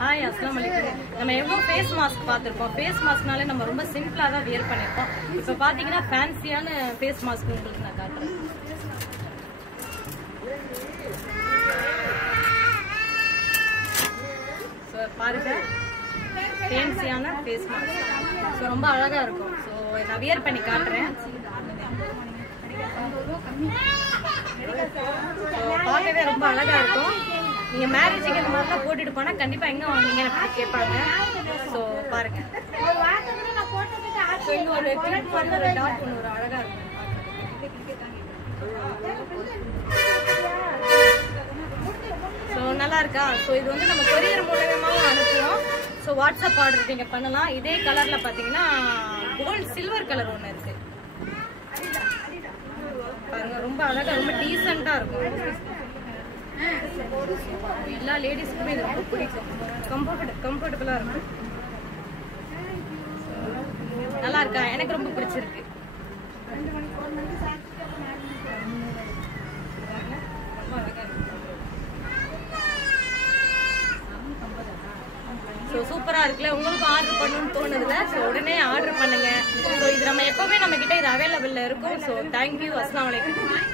Hi அஸ்ஸலாமு அலைக்கும். நம்ம எவ்வளோ ஃபேஸ் மாஸ்க் பார்த்துருப்போம். ஃபேஸ் மாஸ்க்னாலே நம்ம ரொம்ப சிம்பிளாக தான் வியர் பண்ணியிருப்போம். இப்போ பார்த்தீங்கன்னா ஃபேன்சியான ஃபேஸ் மாஸ்க் உங்களுக்கு நான் காட்டுறேன். ஸோ பாருங்க, ஃபேன்சியான ஃபேஸ் மாஸ்க். ஸோ ரொம்ப அழகாக இருக்கும். ஸோ நான் வியர் பண்ணி காட்டுறேன். பார்க்கவே ரொம்ப அழகா இருக்கும். நீங்க மேரேஜுக்கு இந்த மாதிரிலாம் போட்டுட்டு போனா கண்டிப்பா எங்க வாங்குவீங்கன்னு அப்படி கேட்பாங்க. ஸோ பாருங்க, இங்க ஒரு கிளிப் மாதிரி ஒரு டாட் ஒன்று ஒரு அழகா இருக்கும். ஸோ நல்லா இருக்கா? ஸோ இது வந்து நம்ம கொரியர் மூலமாகவும் அனுப்புவோம். ஸோ வாட்ஸ்அப் ஆர்டர் நீங்க பண்ணலாம். இதே கலர்ல பாத்தீங்கன்னா கோல்ட் சில்வர் கலர் ஒன்று இருக்கு பாருங்க. ரொம்ப அழகா ரொம்ப டீசெண்டா இருக்கும். எல்லா லேடிஸ்க்குமே இது ரொம்ப பிடிக்கும். கம்ஃபர்டபுளா இருக்கும். நல்லா இருக்கா? எனக்கு ரொம்ப பிடிச்சிருக்கு. ஸோ சூப்பரா இருக்குல்ல? உங்களுக்கு ஆர்டர் பண்ணணும்னு தோணுதுல? ஸோ உடனே ஆர்டர் பண்ணுங்க. ஸோ இது நம்ம எப்பவுமே நம்ம கிட்ட இது அவைலபிள்ல இருக்கும். So thank you. அஸ்ஸலாமு அலைக்கும்.